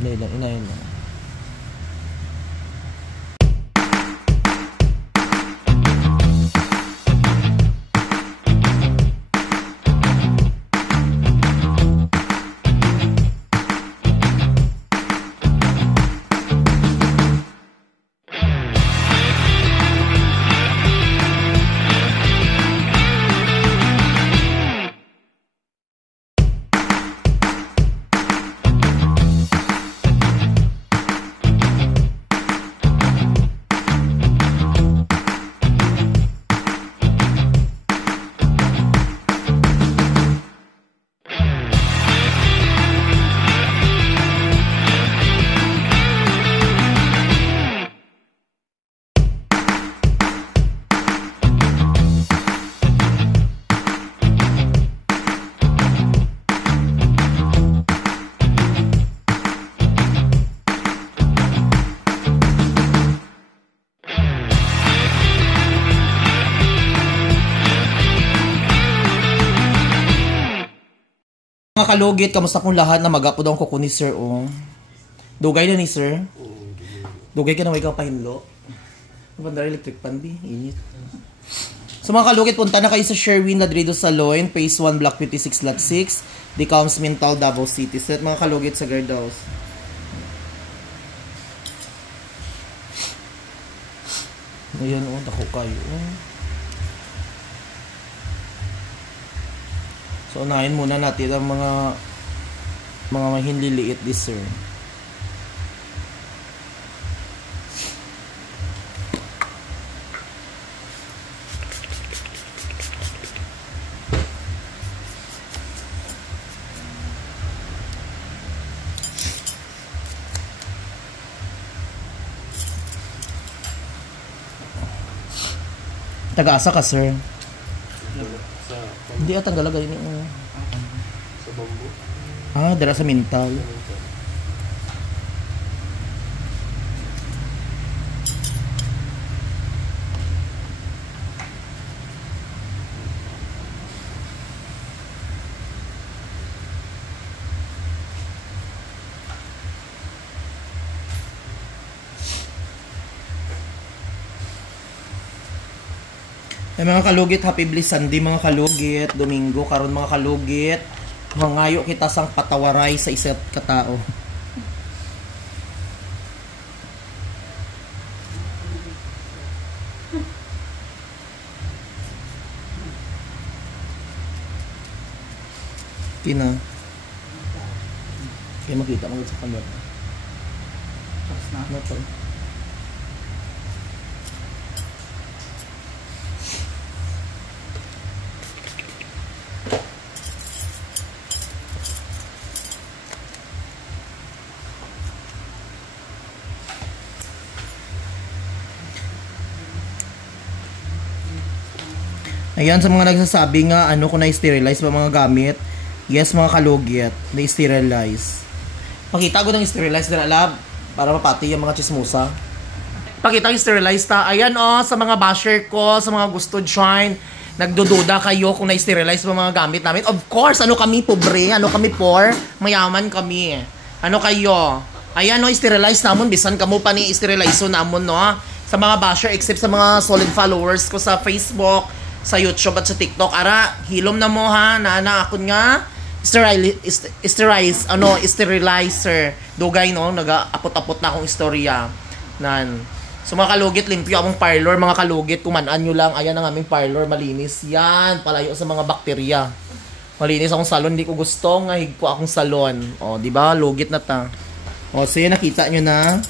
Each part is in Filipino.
Inayin lang. Mga kalugit, kamusta pong lahat na mag-upload ang kuko ni sir, oh. Dugay na ni sir. Dugay ka na, may pahinlo. Bandar electric pan, di. Init. So mga kalugit, punta na kayo sa Sherwin Ladrido Salon, Phase 1, Block 56, Lot 6, Decoms Mental, Davao City. Set mga kalugit sa Gardaus. Ayan, oh, dako kayo, oh. So, unahin muna natin ang mga mahinliliit this, sir. Taga-asa ka, sir? Hindi at ang galagay niyo. Sa bambu. Ah, dala sa mental. Ay mga kalugit, happy bliss Sunday mga kalugit, Domingo karon mga kalugit. Mangayo kita sang patawaray sa isa't katao. Tina. Kaya makita mo sa camera. Not all. Ayan, sa mga nagsasabi nga, ano ko na-sterilize ba mga gamit? Yes, mga kalugit, na-sterilize. Pakita ko ng sterilize na lab, para mapati yung mga chismosa. Pakita yung sterilize ta. Ayan sa mga basher ko, sa mga gusto join, nagdududa kayo kung na-sterilize ba mga gamit namin. Of course, ano kami, pobre, ano kami poor, mayaman kami. Ano kayo? Ayan, sterilize namon, bisan kamo pa ni sterilize namon, no? Sa mga basher, except sa mga solid followers ko sa Facebook, sa YouTube at sa TikTok. Ara, hilom na mo ha, na akon nga sterilizer. Dugay no, naga-apot-apot na akong istorya. Nan. So mga kalugit, limpyo akong parlor, mga kalugit, kumanan nyo lang. Ayan ang aming parlor, malinis yan, palayo sa mga bakterya. Malinis akong salon, hindi ko gusto nga higko akong salon. O, di ba? Lugit na ta. O, so yun, nakita nyo na.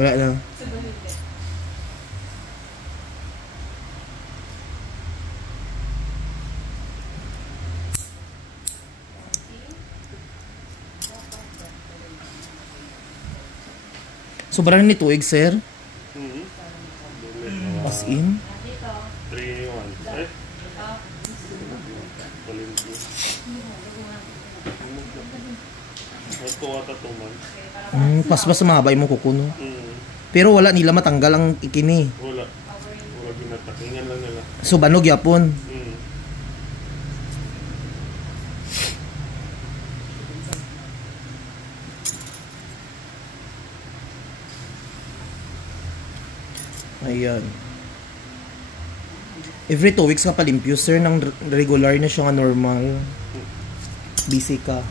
Wala lang. Sobrang ni tuig, sir? As in? 3-1. Palengke. Ito ata 2 months. Pas mahaba mo kukuno. Mm. Pero wala nila matanggal ang ikini. Wala. Wala ginatakingan lang nila. So banog yapon. Mm. Ayan. Every 2 weeks ka palimpyo, sir, ng regular na siya nga normal. Busy ka.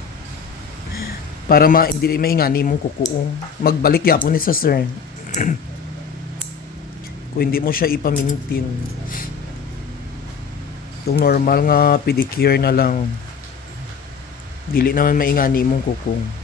Para hindi maingani mong kukuong. Magbalik yapon ni sa sir. Kung hindi mo siya ipamintin. Itong normal nga pedicure na lang. Dili naman maingani mong kukuong.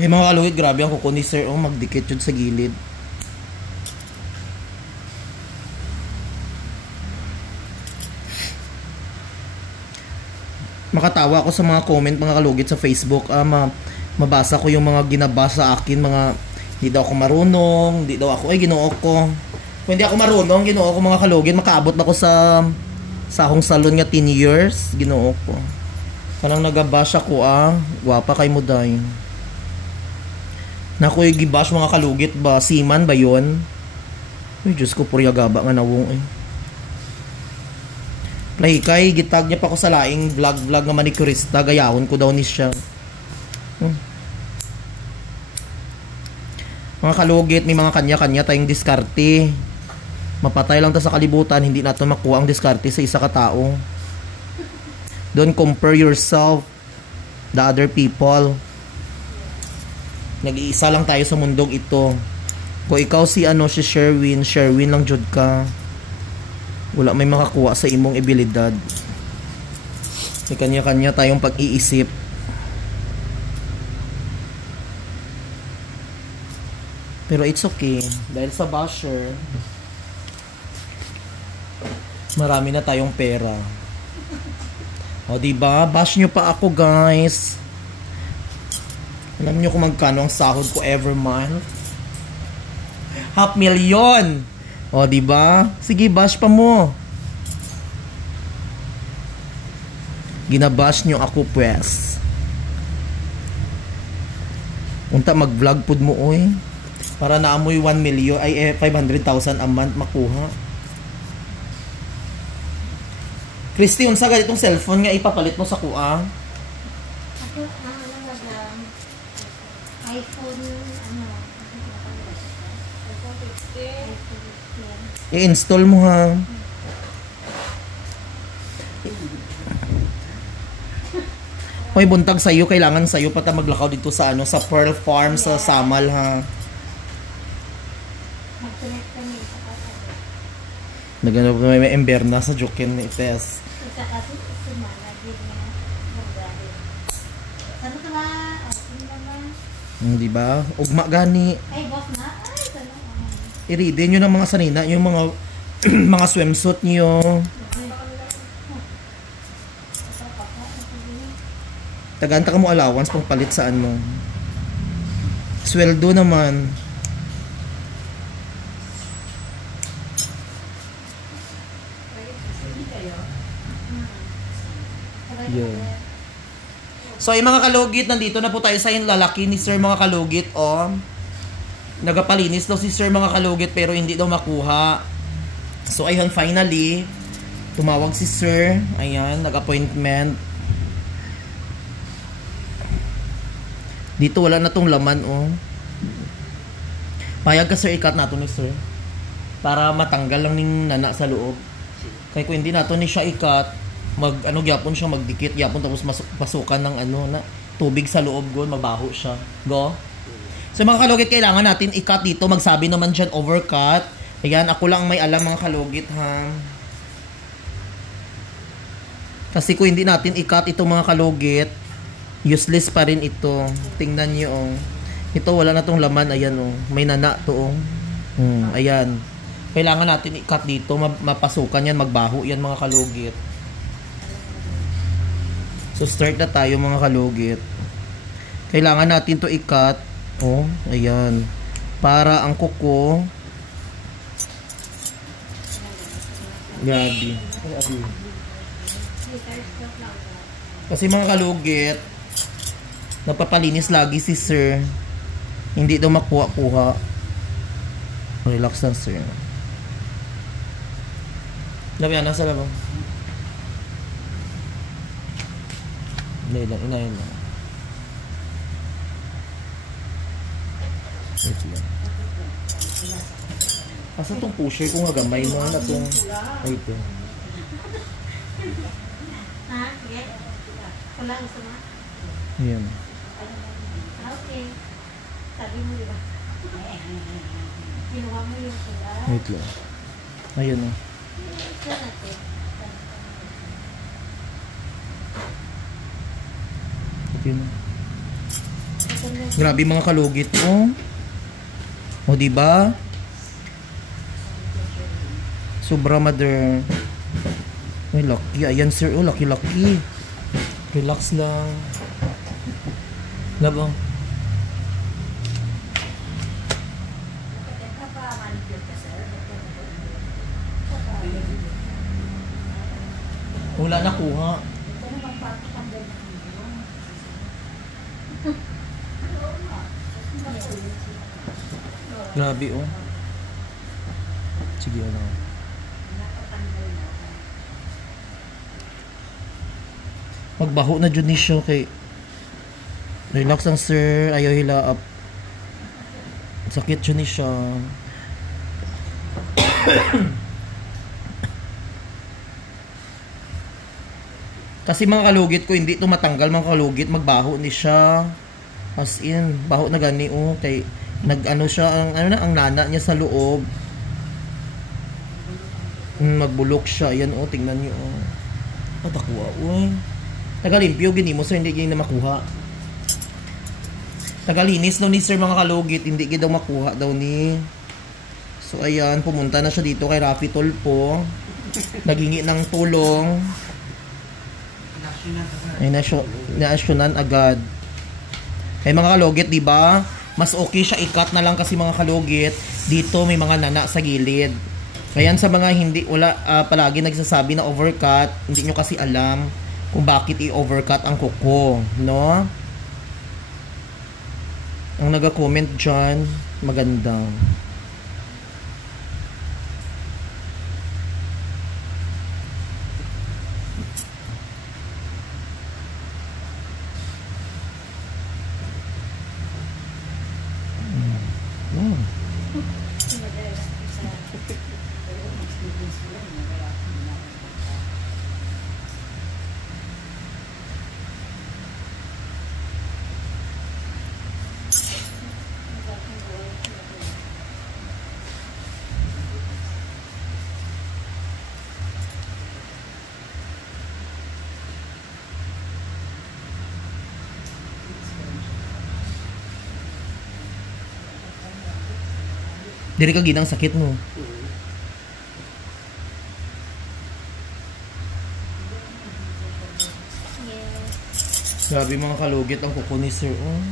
Yung mga kaluhit, grabe ang kuko ni sir. Oh, magdikit yun sa gilid. Makatawa ako sa mga comment, mga kalugit sa Facebook. Mabasa ko yung mga ginabasa sa akin. Mga, hindi daw ako marunong. Hindi daw ako, ginoo ko. Kung hindi ako marunong, ginoo ko mga kalugit. Makaabot ako sa sahong salon nga 10 years. Ginoo ko. Kanang nagabasa ko, gwapa kay mo dahin. Naku, gibash mga kalugit ba? Seaman ba yun? Ay, Diyos ko, purya gaba nga nawong eh. Play gitag niya pa ko sa laing vlog nga manicurista. Gayahon ko daw ni siya. Mga kalugit, may mga kanya-kanya tayong diskarte. Mapatay lang ta sa kalibutan, hindi natin makuha ang diskarte sa isa ka tao. Don't compare yourself the other people. Nag-iisa lang tayo sa mundong ito. Kung ikaw si Sherwin lang jud ka. Wala may makakuha sa imong abilidad. May kanya-kanya tayong pag-iisip. Pero it's okay. Dahil sa basher, marami na tayong pera. O diba? Bash nyo pa ako, guys. Alam nyo kung magkano ang sahod ko every month? 500,000! O, diba? Sige, bash pa mo. Ginabash nyo ako, pwes. Unta mag-vlog pod mo, oy. Para naamoy 1 million, 500,000 a month makuha. Christy, unsa ganitong cellphone nga ipapalit mo sa kuha? iPhone, I-install mo ha. Hoy, buntag sa'yo, kailangan sa'yo pata maglakaw dito sa sa Pearl Farm sa Samal ha. Nagano may emberna sa Jokin ni Tess. Di ba? Ugma gani. Ay, boss na. Ay, I-read nyo ng mga sanina, yung mga mga swimsuit nyo. Tagaanta ka mo allowance pang palit saan mo. Sweldo naman. Yeah. So, yung mga kalugit, nandito na po tayo sa yung lalaki ni Sir mga kalugit, nagapalinis daw si Sir mga kalugit pero hindi daw makuha. So, ayun, finally, tumawag si Sir. Ayan, nag-appointment. Dito wala na tong laman, Payag ka, Sir, ikat nato ni Sir. Para matanggal lang ning nana sa loob. Kaya kung hindi nato ni siya ikat, gyapon siya magdikit gyapon tapos pasukan ng na tubig sa loob gon mabaho siya go. So mga kalugit, kailangan natin i-cut dito, magsabi naman diyan overcut. Ayan, ako lang may alam mga kalugit ha, kasi kung hindi natin i-cut ito mga kalugit, useless pa rin ito. Tingnan niyo ito wala na tong laman. Ayan may nana to Ayan. Kailangan natin i-cut dito, mapasukan yan, magbaho yan mga kalugit. So start na tayo mga kalugit. Kailangan natin to i-cut. Oh, ayan. Para ang kuko. Grabe. Kasi mga kalugit, napapalinis lagi si sir. Hindi daw makuha-kuha. Relax lang sir. Labi yan, nasa labang. Inayin lang. Wait lang. Asa tong pusher ko nga gamay mo na tong... Ay ito. Ha? Okay. Wala gusto mo? Ayan. Okay. Sabi mo diba? Kinuha mo yung sila. Wait lang. Ayan o. Ito natin. Ito yun. Grabe mga kalugit mo. O diba? Sobra mother. Ay, lucky. Ayan sir. Oh, lucky. Relax lang. Labang. Wala na kuha. Grabe oh. Sige ano. Magbaho na dyan ni siya kay relax lang sir, ayaw hila up. Sakit dyan ni siya. Kasi mga kalugit ko hindi ito matanggal mga kalugit, magbaho ni siya. As in, baho na gani oh, kay nag-ano siya ang nana niya sa loob. Magbulok siya. Ayan oh, tingnan niyo oh. Patakuha uy. Tagalimpyo gini mo sir, hindi gini na makuha. Tagalinis daw ni sir mga kalugit, hindi gini daw makuha daw ni. So ayan, pumunta na siya dito kay Rafi Tulpo. Naghingi ng tulong. Ay na-asyonan agad. Ay mga kalugit, di ba? Mas okay siya i-cut na lang kasi mga kalugit. Dito may mga nana sa gilid. Ayan sa mga hindi wala palagi nagsasabi na overcut, hindi nyo kasi alam kung bakit i-overcut ang kuko, no? Ang naga-comment dyan, maganda. Diri ka ginang sakit mo. Yes. Grabe mga kalugit ang kuko ni sir. Oh.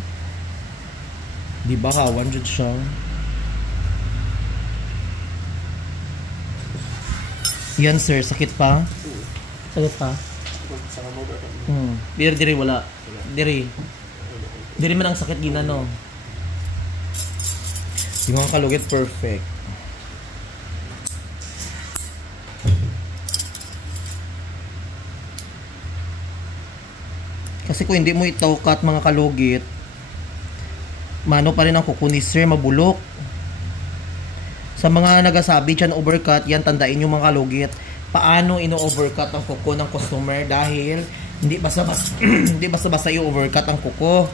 Di ba kawan dyan siya? Yan sir, sakit pa? Sakit pa? Diri wala. Diri man ang sakit ginano. Yung mga kalugit perfect. Kasi kung hindi mo ito-cut mga kalugit, mano pa rin ang kuko ni sir, mabulok. Sa mga nagasabi dyan overcut, yan tandaan nyo mga kalugit, paano ino-overcut ang kuko ng customer dahil hindi basta-basta hindi basta-basta i-overcut ang kuko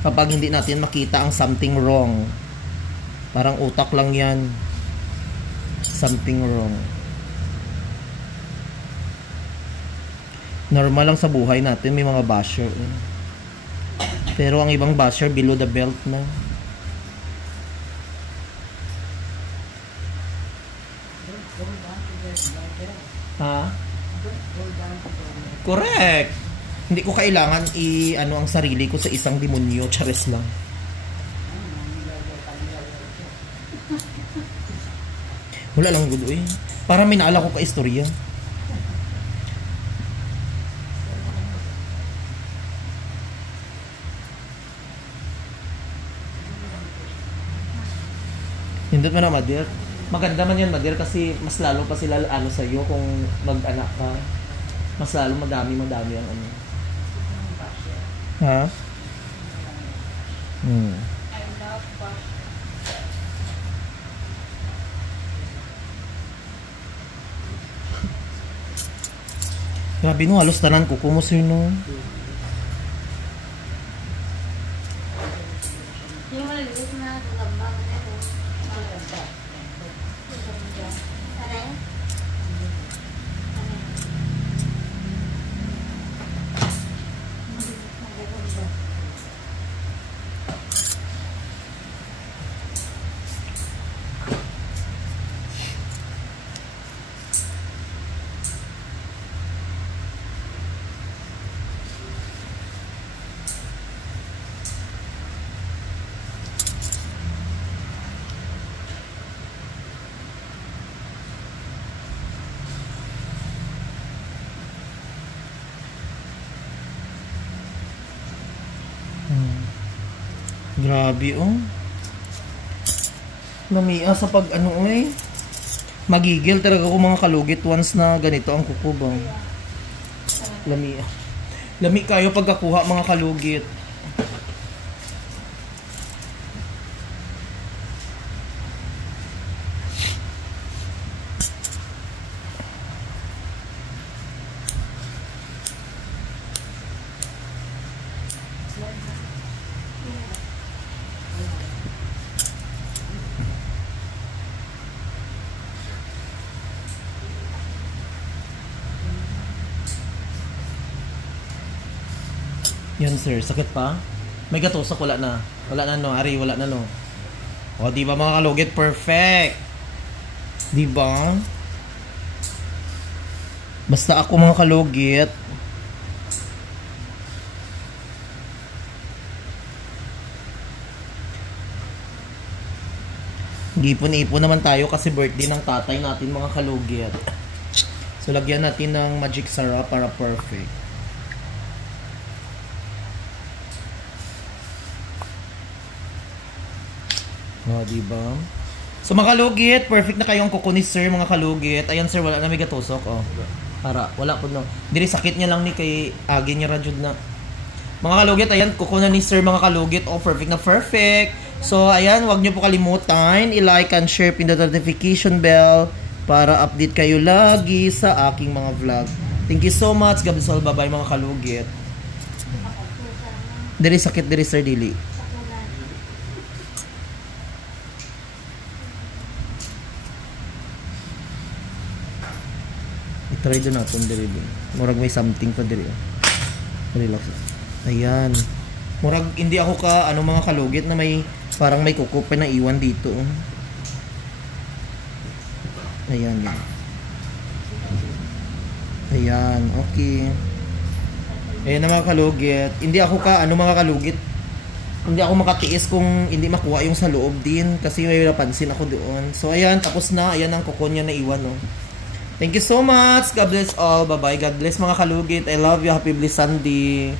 kapag hindi natin makita ang something wrong. Parang utak lang yan. Something wrong. Normal lang sa buhay natin, may mga basher. Pero ang ibang basher below the belt na. Ha? Correct. Hindi ko kailangan ano ang sarili ko sa isang demonyo. Charis lang. Wala lang good eh. Para may naala ko ka istorya. Hindot mo na, Madir. Maganda man yan, Madir, kasi mas lalo pa sila ano sa'yo kung mag-anak ka. Mas lalo madami ang ano. Ha? Grabe no, halos tanan ko kumusta yun no. Yung maliliit na gulambang na yun. Aray? Grabe oh. Lamia sa pag ano eh. Magigil talaga ako mga kalugit once na ganito ang kukubang. Lamia. Lami kayo pagkakuha mga kalugit. Yan sir, sakit pa? May gatusok, wala na. Wala na no, Ari, wala na no. O, di ba mga kalugit? Perfect! Di ba? Basta ako mga kalugit. Gipon-ipon naman tayo kasi birthday ng tatay natin mga kalugit. So, lagyan natin ng magic syrup para perfect. Oh, diba? So mga kalugit, perfect na kayong kuko ni sir mga kalugit. Ayan sir, wala na may gatusok oh. Para wala po no. Diri sakit niya lang ni kay agi niya ra jud na. Mga kalugit, ayan kuko na ni sir mga kalugit. Oh, perfect na perfect. So ayan, wag niyo po kalimutan i-like and share pin the notification bell para update kayo lagi sa aking mga vlog. Thank you so much. God bless all. Bye-bye mga kalugit. Diri sakit diri sir dili. Try doon natin diri. Murag may something pa diri. Relax. Ayan. Murag hindi ako ka ano mga kalugit na may parang may kuko pa na iwan dito. Ayan. Ayan, okay. Ayan na mga kalugit. Hindi ako ka ano mga kalugit. Hindi ako makatiis kung hindi makuha yung sa loob din kasi may napansin ako doon. So ayan, tapos na. Ayan ang kuko niya na iwan no. Thank you so much. God bless all. Bye-bye. God bless mga kalugit. I love you. Happy Bliss Sunday.